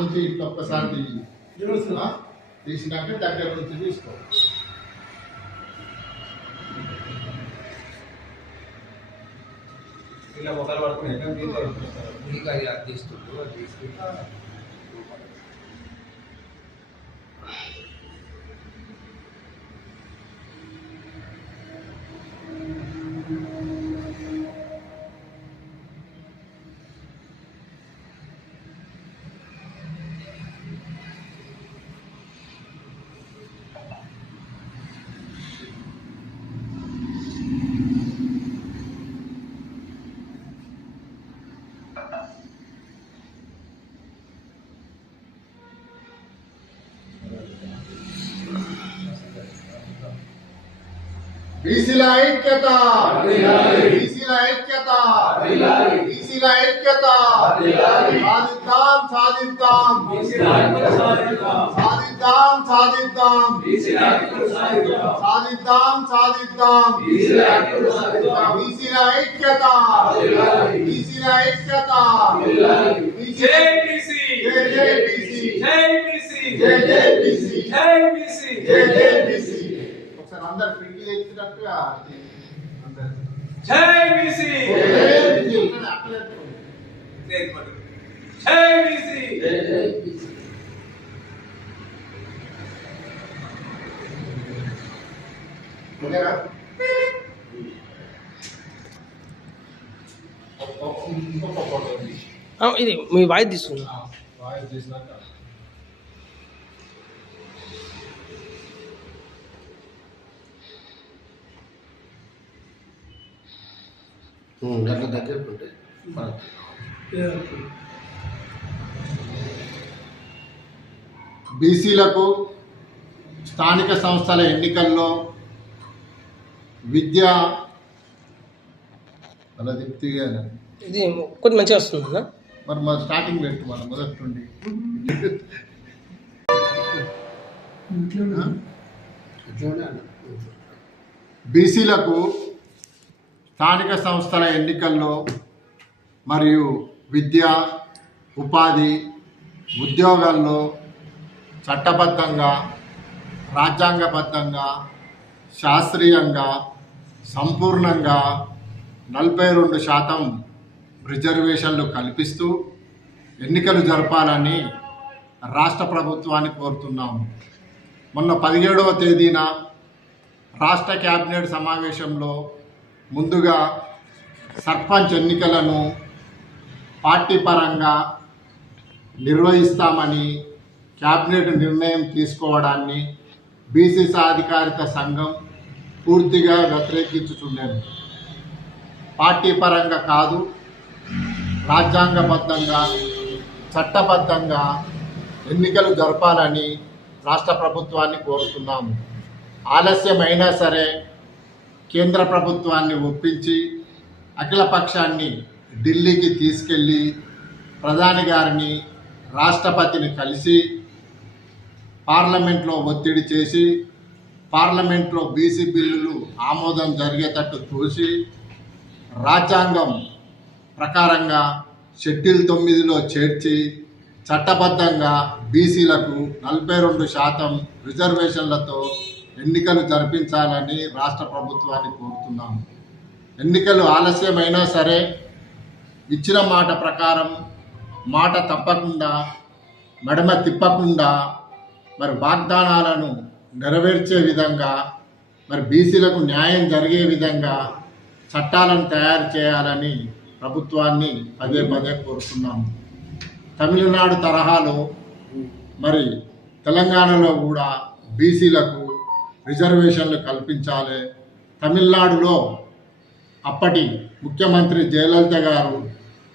నుంచి ఇట్లా ఒక్కసారి తీసినాక దగ్గర నుంచి తీసుకో. ఇలా మొదలు పడుకుని తీసుకుంటూ తీసుకుంటా బీసీల ఐక్యత, బీసీల ఐక్యత, బీసీల ఐక్యత. సాధిద్దాం సాధిద్దాం సాధిద్దాం సాధిద్దాం సాధిద్దాం సాధిద్దాం. బీసీల ఐక్యత, బీసీల ఐక్యత. జై బీసీ, జై జై బీసీ, జై బీసీ, జై జై బీసీ, జై బీసీ, జై జై బీసీ. ఒకసారి అందరు పిడికి తెచ్చినట్టుగా జై బీసీ, జై బీసీ, జై బీసీ, జై జై బీసీ. ఓకేనా? ఇంకొక ఫోటో ఉంది. ఇది మీ వాయిస్ తీసుకున్నా వాయిస్ తీసినాక గట్ల దగ్గర ఉంటాయి. బీసీలకు స్థానిక సంస్థల ఎన్నికల్లో విద్య అలా చెప్తేగా ఇది ఒక్కటి మంచిగా వస్తుందా? మరి మా స్టార్టింగ్ పెట్టు మన మొదటి నుండి. బీసీలకు స్థానిక సంస్థల ఎన్నికల్లో మరియు విద్య, ఉపాధి, ఉద్యోగాల్లో చట్టబద్ధంగా, రాజ్యాంగబద్ధంగా, శాస్త్రీయంగా, సంపూర్ణంగా 42% రిజర్వేషన్లు కల్పిస్తూ ఎన్నికలు జరపాలని రాష్ట్ర ప్రభుత్వాన్ని కోరుతున్నాము. మొన్న 17వ తేదీన రాష్ట్ర క్యాబినెట్ సమావేశంలో ముందుగా సర్పంచ్ ఎన్నికలను పార్టీ పరంగా నిర్వహిస్తామని క్యాబినెట్ నిర్ణయం తీసుకోవడాన్ని బీసీ సాధికారిత సంఘం పూర్తిగా వ్యతిరేకించుచున్నాను. పార్టీ పరంగా కాదు, రాజ్యాంగబద్ధంగా, చట్టబద్ధంగా ఎన్నికలు జరపాలని రాష్ట్ర ప్రభుత్వాన్ని కోరుతున్నాము. ఆలస్యమైనా సరే కేంద్ర ప్రభుత్వాన్ని ఒప్పించి అఖిలపక్షాన్ని ఢిల్లీకి తీసుకెళ్ళి ప్రధాని గారిని, రాష్ట్రపతిని కలిసి పార్లమెంట్లో ఒత్తిడి చేసి పార్లమెంట్లో బీసీ బిల్లులు ఆమోదం జరిగేటట్టు చూసి రాజ్యాంగం ప్రకారంగా షెడ్యూల్ 9లో చేర్చి చట్టబద్ధంగా బీసీలకు 42% రిజర్వేషన్లతో ఎన్నికలు జరిపించాలని రాష్ట్ర ప్రభుత్వాన్ని కోరుతున్నాము. ఎన్నికలు ఆలస్యమైనా సరే ఇచ్చిన మాట ప్రకారం మాట తప్పకుండా, మడమ తిప్పకుండా మరి వాగ్దానాలను నెరవేర్చే విధంగా, మరి బీసీలకు న్యాయం జరిగే విధంగా చట్టాలను తయారు చేయాలని ప్రభుత్వాన్ని పదే పదే కోరుతున్నాము. తమిళనాడు తరహాలో మరి తెలంగాణలో కూడా బీసీలకు రిజర్వేషన్లు కల్పించాలి. తమిళనాడులో అప్పటి ముఖ్యమంత్రి జయలలిత గారు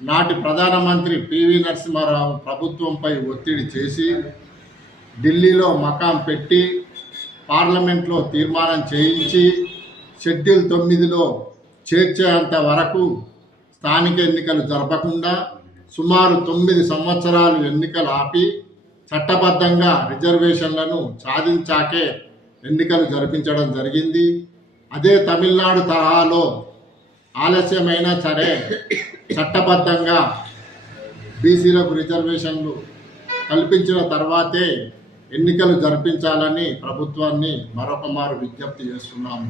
నాటి ప్రధానమంత్రి పివి నరసింహారావు ప్రభుత్వంపై ఒత్తిడి చేసి ఢిల్లీలో మకాం పెట్టి పార్లమెంట్లో తీర్మానం చేయించి షెడ్యూల్ 9లో చేర్చేంత వరకు స్థానిక ఎన్నికలు జరపకుండా సుమారు 9 సంవత్సరాలు ఎన్నికలు ఆపి చట్టబద్ధంగా రిజర్వేషన్లను సాధించాకే ఎన్నికలు జరిపించడం జరిగింది. అదే తమిళనాడు తరహాలో ఆలస్యమైనా సరే చట్టబద్ధంగా బీసీలకు రిజర్వేషన్లు కల్పించిన తర్వాతే ఎన్నికలు జరిపించాలని ప్రభుత్వాన్ని మరొక మారు విజ్ఞప్తి చేస్తున్నాము.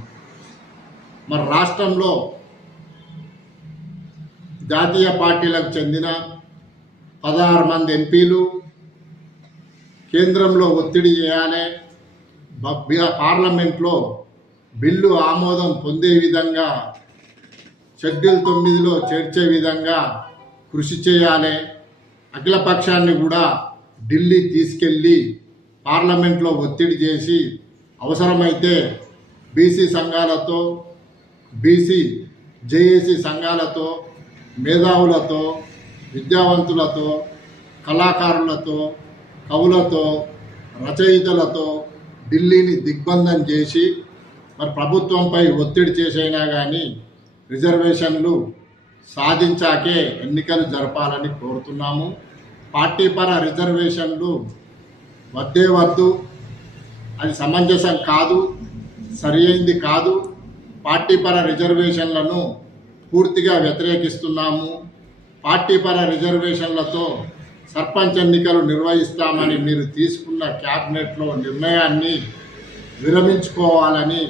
మరి రాష్ట్రంలో జాతీయ పార్టీలకు చెందిన 16 మంది ఎంపీలు కేంద్రంలో ఒత్తిడి చేయాలి, పార్లమెంట్లో బిల్లు ఆమోదం పొందే విధంగా షెడ్యూల్ 9లో చేర్చే విధంగా కృషి చేయాలి. అఖిలపక్షాన్ని కూడా ఢిల్లీ తీసుకెళ్ళి పార్లమెంట్లో ఒత్తిడి చేసి అవసరమైతే బీసీ సంఘాలతో, బీసీ జేఏసీ సంఘాలతో, మేధావులతో, విద్యావంతులతో, కళాకారులతో, కవులతో, రచయితలతో ఢిల్లీని దిగ్బంధం చేసి మరి ప్రభుత్వంపై ఒత్తిడి చేసైనా కానీ రిజర్వేషన్లు సాధించాకే ఎన్నికలు జరపాలని కోరుతున్నాము. పార్టీపర రిజర్వేషన్లు వద్దే వద్దు, అది సమంజసం కాదు, సరి అయింది కాదు. పార్టీపర రిజర్వేషన్లను పూర్తిగా వ్యతిరేకిస్తున్నాము. పార్టీపర రిజర్వేషన్లతో సర్పంచ్ ఎన్నికలు నిర్వహిస్తామని మీరు తీసుకున్న క్యాబినెట్లో నిర్ణయాన్ని విరమించుకోవాలని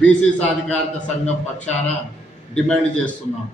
బీసీ సాధికారత సంఘం పక్షాన డిమాండ్ చేస్తున్నాం.